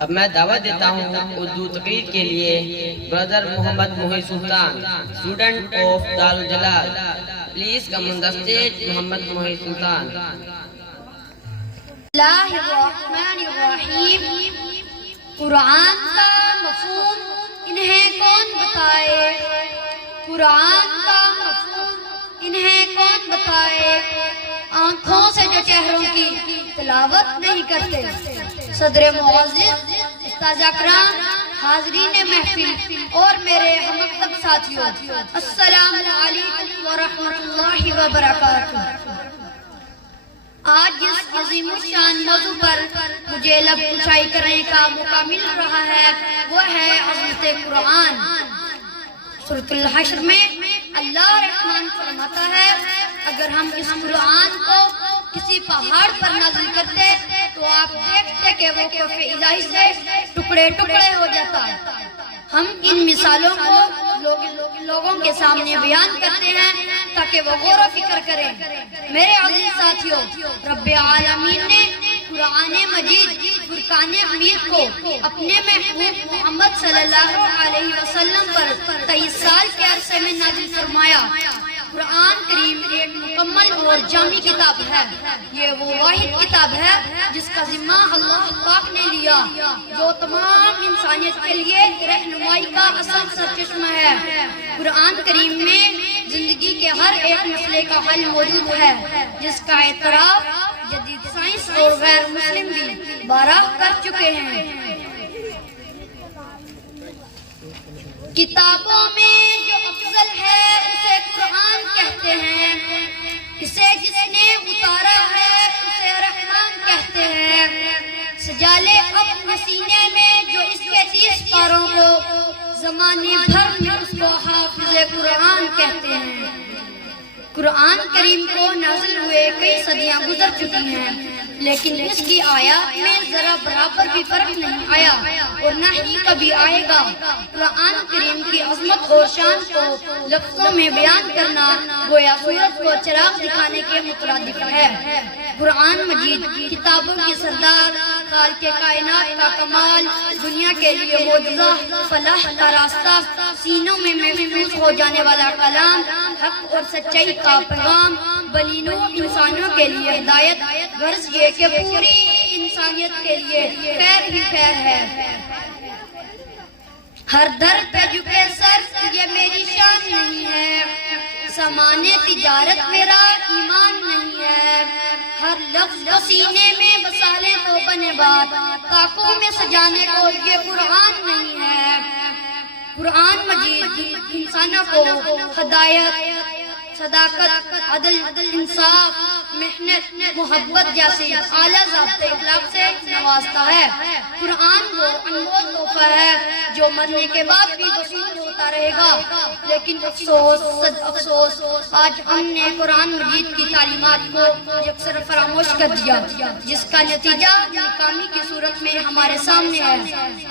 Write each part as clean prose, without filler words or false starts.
اب میں دعوت دیتا ہوں اردو تقریر کے لیے brother Muhammad Muhi Sultan student of Daruljalal. Please come on the stage Muhammad Muhi Sultan. اللہ الرحمن الرحیم. قرآن کا مفہوم انہیں کون بتائے؟ قرآن کا مفہوم انہیں کون بتائے؟ آنکھوں سے جو چہروں کی تلاوت نہیں کرتے. صدر معزز استاذ اکرام، حاضرین محفل اور میرے ہم مکتب ساتھیوں، السلام علیکم ورحمۃ اللہ وبرکاتہ. آج جس عظیم الشان موضوع پر مجھے لب کشائی کرنے کا موقع مل رہا ہے وہ ہے عظمت قرآن. سورۃ الحشر میں اللہ رحمان فرماتا ہے اگر ہم اس قرآن کو کسی پہاڑ پر نازل کرتے تو آپ دیکھتے کہ وہ کف الہی سے ٹکڑے ٹکڑے ہو جاتا. ہم ان مثالوں کو لوگوں کے سامنے بیان کرتے ہیں تاکہ وہ غور و فکر کریں. میرے عزیز ساتھیوں، رب العالمین نے قرآن مجید فرقان حمید کو اپنے محبوب محمد صلی اللہ علیہ وسلم پر 23 سال کے عرصے میں نازل فرمایا. قرآن کریم ایک مکمل اور جامع کتاب ہے. یہ وہ واحد کتاب ہے جس کا ذمہ اللہ پاک نے لیا، جو تمام انسانیت کے لیے رہنمائی کا اصل سرچشمہ ہے. قرآن کریم میں زندگی کے ہر ایک مسئلے کا حل موجود ہے جس کا اعتراف جدید سائنس اور غیر مسلم بھی بارہ کر چکے ہیں. کتابوں میں جو افضل ہے اسے قرآن کہتے ہیں. اسے جس نے اتارا ہے اسے رحمان کہتے ہیں. سجالے اپنے سینے میں جو اس کے 30 پاروں کو زمانے بھر میں اس کو حافظ قرآن کہتے ہیں. قرآن کریم کو نازل ہوئے کئی صدیاں گزر چکی ہیں لیکن اس کی آیات میں ذرا برابر بھی فرق نہیں آیا اور نہ ہی کبھی آئے گا. قرآن کریم کی عظمت اور شان کو لفظوں میں بیان کرنا گویا سورج کو چراغ دکھانے کے مترادف ہے. قرآن مجید کتابوں کی سردار، خالق کائنات کا کمال، دنیا کے لیے معجزہ، فلاح کا راستہ، سینوں میں محفوظ ہو جانے والا کلام، حق اور سچائی کا پیغام، بنی نوع انسانوں کے لیے ہدایت، غرض یہ کہ پوری انسانیت کے لیے خیر ہی خیر ہے. ہر در پہ جھکے سر یہ میری شان نہیں ہے، سامان تجارت میرا ایمان نہیں ہے. ہر لفظ کو سینے میں بسالے تو بنے بات، کاکوں میں سجانے کو یہ قرآن نہیں ہے. قرآن مجید انسانوں کو ہدایت، صداقت، عدل، انصاف، محنت، محبت جیسے اعلیٰ ضابطۂ اخلاق سے نوازتا ہے. قرآن وہ انمول تحفہ ہے جو مرنے کے بعد بھی وصول ہوتا رہے گا. لیکن افسوس، صد افسوس، آج ہم نے قرآن مجید کی تعلیمات کو یکسر فراموش کر دیا جس کا نتیجہ ناکامی کی صورت میں ہمارے سامنے ہے.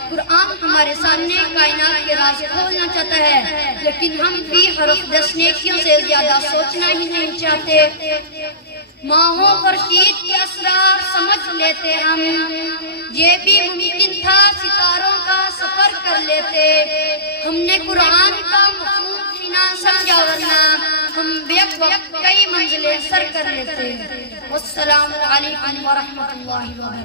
قرآن ہمارے سامنے کائنات کے راز کھولنا چاہتا ہے لیکن ہم بھی حرف 10 نیکیوں سے زیادہ سوچنا ہی نہیں چاہتے. ماہوں خورشید کے اسرار سمجھ لیتے ہم، یہ بھی ممکن تھا ستاروں کا سفر کر لیتے. ہم نے قرآن کا مفہوم ہی نہ سمجھا ورنہ ہم بیک وقت کئی منزلیں سر کر لیتے. والسلام علیکم ورحمۃ اللہ وبرکاتہ.